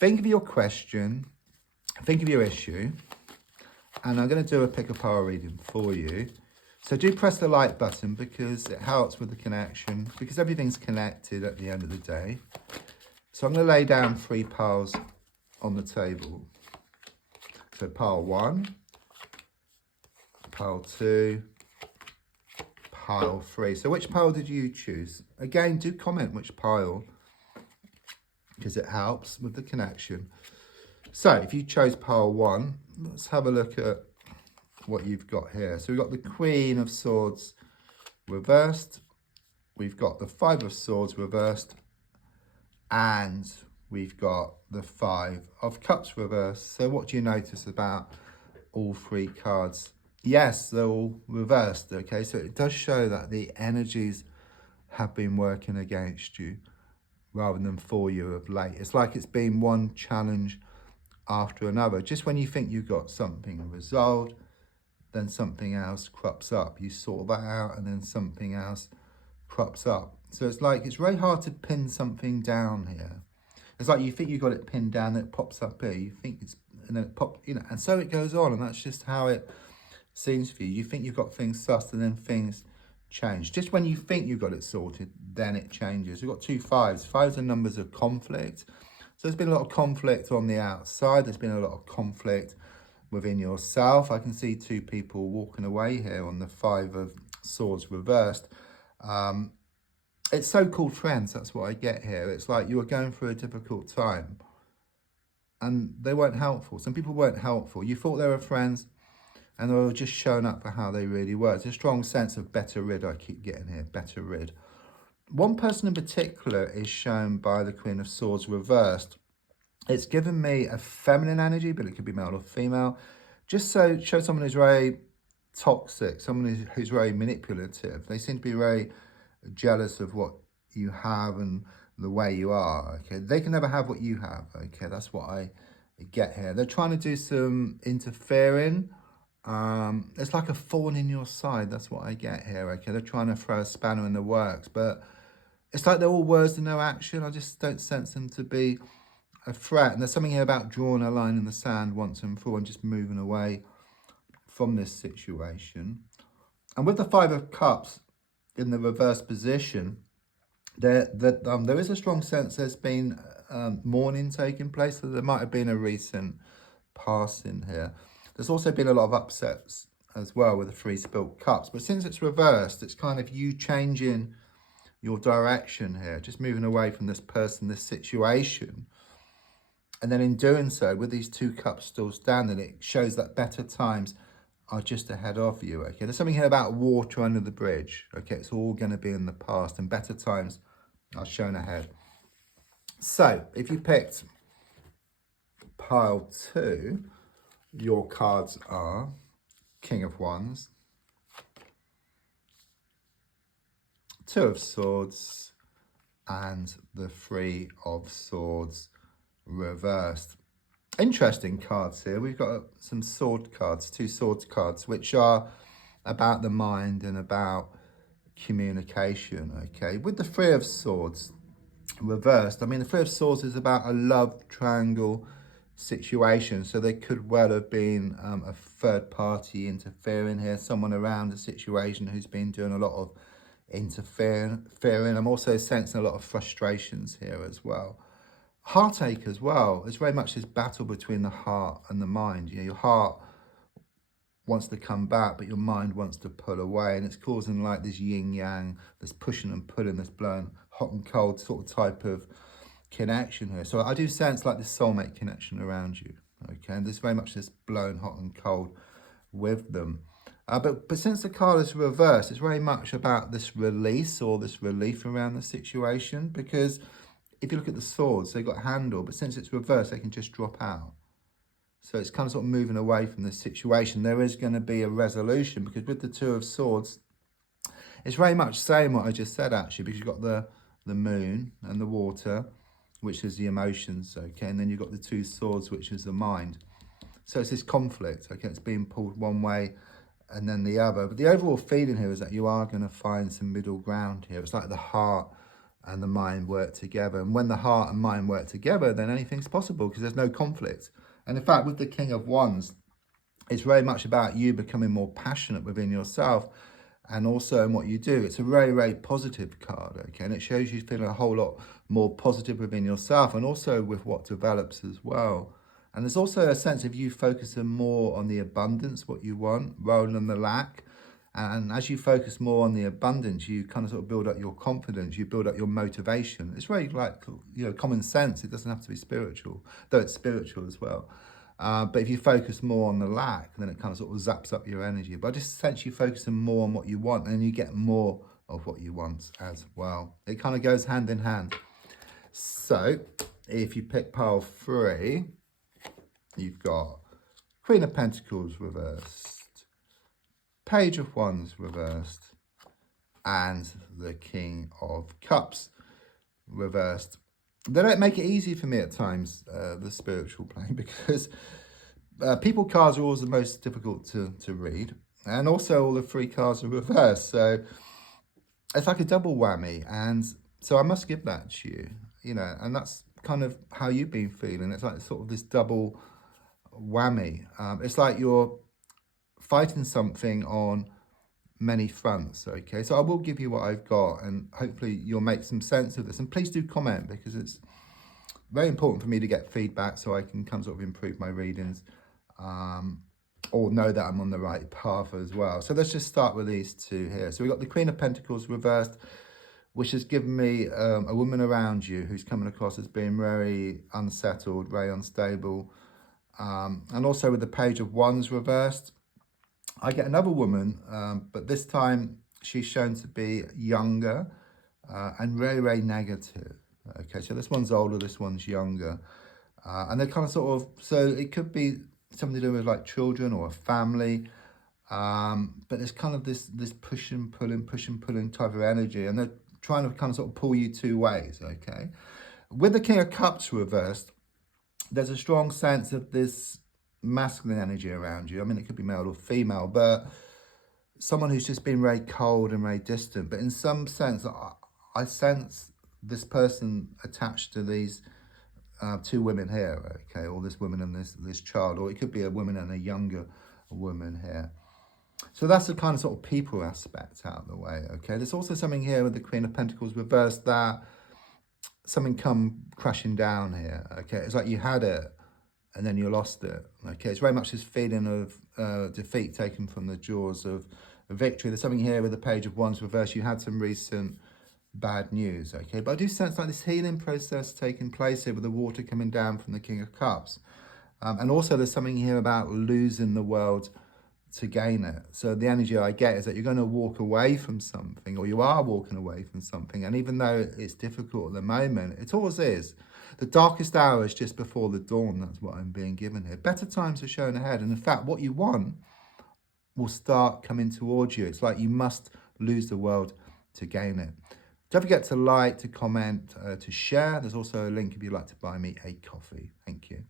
think of your question, think of your issue, and I'm going to do a pick a pile reading for you. So do press the like button because it helps with the connection, because everything's connected at the end of the day. So I'm going to lay down 3 piles on the table. So pile 1, pile 2, pile 3. So which pile did you choose? Again, do comment which pile, because it helps with the connection. So if you chose pile 1, let's have a look at what you've got here. So we've got the Queen of Swords reversed, we've got the 5 of Swords reversed, and we've got the 5 of Cups reversed. So what do you notice about all 3 cards? Yes, they're all reversed, okay? So it does show that the energies have been working against you rather than for you of late. It's like it's been one challenge after another. Just when you think you've got something resolved, then something else crops up. You sort that out and then something else crops up. So it's like it's very hard to pin something down here. It's like you think you got it pinned down, and it pops up here. You think it's, and then it pops, you know, and so it goes on, and that's just how it seems for you. You think you've got things sussed, and then things change. Just when you think you've got it sorted, then it changes. We've got 2 5s. 5s are numbers of conflict. So there's been a lot of conflict on the outside. There's been a lot of conflict within yourself. I can see 2 people walking away here on the 5 of Swords reversed. It's so-called friends, that's what I get here. It's like you were going through a difficult time and they weren't helpful. Some people weren't helpful. You thought they were friends and they were just showing up for how they really were. It's a strong sense of better rid I keep getting here, better rid. One person in particular is shown by the Queen of Swords reversed. It's given me a feminine energy, but it could be male or female. Just so show someone who's very toxic, someone who's very manipulative. They seem to be very jealous of what you have and the way you are, okay? They can never have what you have, okay? That's what I get here. They're trying to do some interfering. It's like a thorn in your side. That's what I get here, okay? They're trying to throw a spanner in the works, but it's like they're all words and no action. I just don't sense them to be a threat. And there's something here about drawing a line in the sand once and for all and just moving away from this situation. And with the 5 of Cups in the reverse position, there is a strong sense there's been mourning taking place. So there might have been a recent passing here. There's also been a lot of upsets as well with the 3 spilt cups. But since it's reversed, it's kind of you changing your direction here, just moving away from this person, this situation. And then in doing so, with these 2 cups still standing, it shows that better times are just ahead of you, okay? There's something here about water under the bridge, okay? It's all going to be in the past and better times are shown ahead. So, if you picked pile 2, your cards are King of Wands, 2 of Swords, and the 3 of Swords reversed. Interesting cards here. We've got some sword cards, 2 swords cards, which are about the mind and about communication, okay? With the 3 of Swords reversed, I mean, the 3 of Swords is about a love triangle situation. So there could well have been a third party interfering here, someone around the situation who's been doing a lot of interfering. I'm also sensing a lot of frustrations here as well. Heartache as well. It's very much this battle between the heart and the mind. You know, your heart wants to come back, but your mind wants to pull away, and it's causing like this yin yang, this pushing and pulling, this blowing hot and cold sort of type of connection here. So I do sense like this soulmate connection around you, okay? And there's very much this blowing hot and cold with them. But since the card is reversed, it's very much about this release or this relief around the situation, because if you look at the swords, they've got a handle, but since it's reversed, they can just drop out. So it's kind of sort of moving away from this situation. There is going to be a resolution, because with the 2 of Swords, it's very much saying what I just said, actually, because you've got the moon and the water, which is the emotions, okay? And then you've got the 2 swords, which is the mind. So it's this conflict, okay? It's being pulled one way and then the other. But the overall feeling here is that you are going to find some middle ground here. It's like the heart and the mind work together. And when the heart and mind work together, then anything's possible because there's no conflict. And in fact, with the King of Wands, it's very much about you becoming more passionate within yourself and also in what you do. It's a very, very positive card, okay? And it shows you feeling a whole lot more positive within yourself and also with what develops as well. And there's also a sense of you focusing more on the abundance, what you want, rather than the lack. And as you focus more on the abundance, you kind of sort of build up your confidence, you build up your motivation. It's really like, you know, common sense. It doesn't have to be spiritual, though it's spiritual as well. But if you focus more on the lack, then it kind of sort of zaps up your energy. But I just sense you focusing more on what you want, and you get more of what you want as well. It kind of goes hand in hand. So if you pick pile 3, you've got Queen of Pentacles reversed, Page of Wands reversed, and the King of Cups reversed. They don't make it easy for me at times, the spiritual plane, because people cards are always the most difficult to read. And also all the 3 cards are reversed. So it's like a double whammy. And so I must give that to you, you know, and that's kind of how you've been feeling. It's like sort of this double whammy. It's like you're fighting something on many fronts, okay? So I will give you what I've got, and hopefully you'll make some sense of this. And please do comment, because it's very important for me to get feedback so I can kind of sort of improve my readings, or know that I'm on the right path as well. So let's just start with these 2 here. So we've got the Queen of Pentacles reversed, which has given me a woman around you who's coming across as being very unsettled, very unstable. And also with the Page of Wands reversed, I get another woman, but this time she's shown to be younger and very, very negative. Okay, so this one's older, this one's younger. And they're kind of sort of, so it could be something to do with like children or a family. But there's kind of this push and pulling type of energy. And they're trying to kind of sort of pull you 2 ways, okay? With the King of Cups reversed, there's a strong sense of this masculine energy around you. I mean, it could be male or female, but someone who's just been very cold and very distant. But in some sense, I sense this person attached to these 2 women here, okay, or this woman and this child, or it could be a woman and a younger woman here. So that's the kind of sort of people aspect out of the way, okay? There's also something here with the Queen of Pentacles reversed, that something come crashing down here, okay? It's like you had it and then you lost it, okay? It's very much this feeling of defeat taken from the jaws of victory. There's something here with the Page of Wands reversed. You had some recent bad news, okay? But I do sense like this healing process taking place here with the water coming down from the King of Cups. And also there's something here about losing the world to gain it. So the energy I get is that you're going to walk away from something, or you are walking away from something. And even though it's difficult at the moment, it always is. The darkest hour is just before the dawn. That's what I'm being given here. Better times are shown ahead. And in fact, what you want will start coming towards you. It's like you must lose the world to gain it. Don't forget to like, to comment, to share. There's also a link if you'd like to buy me a coffee. Thank you.